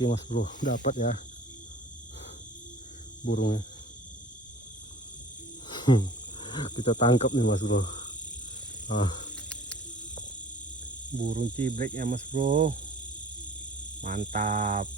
Oke mas bro, dapat ya burungnya. Kita tangkap nih mas bro. Burung ciblek ya mas bro, mantap.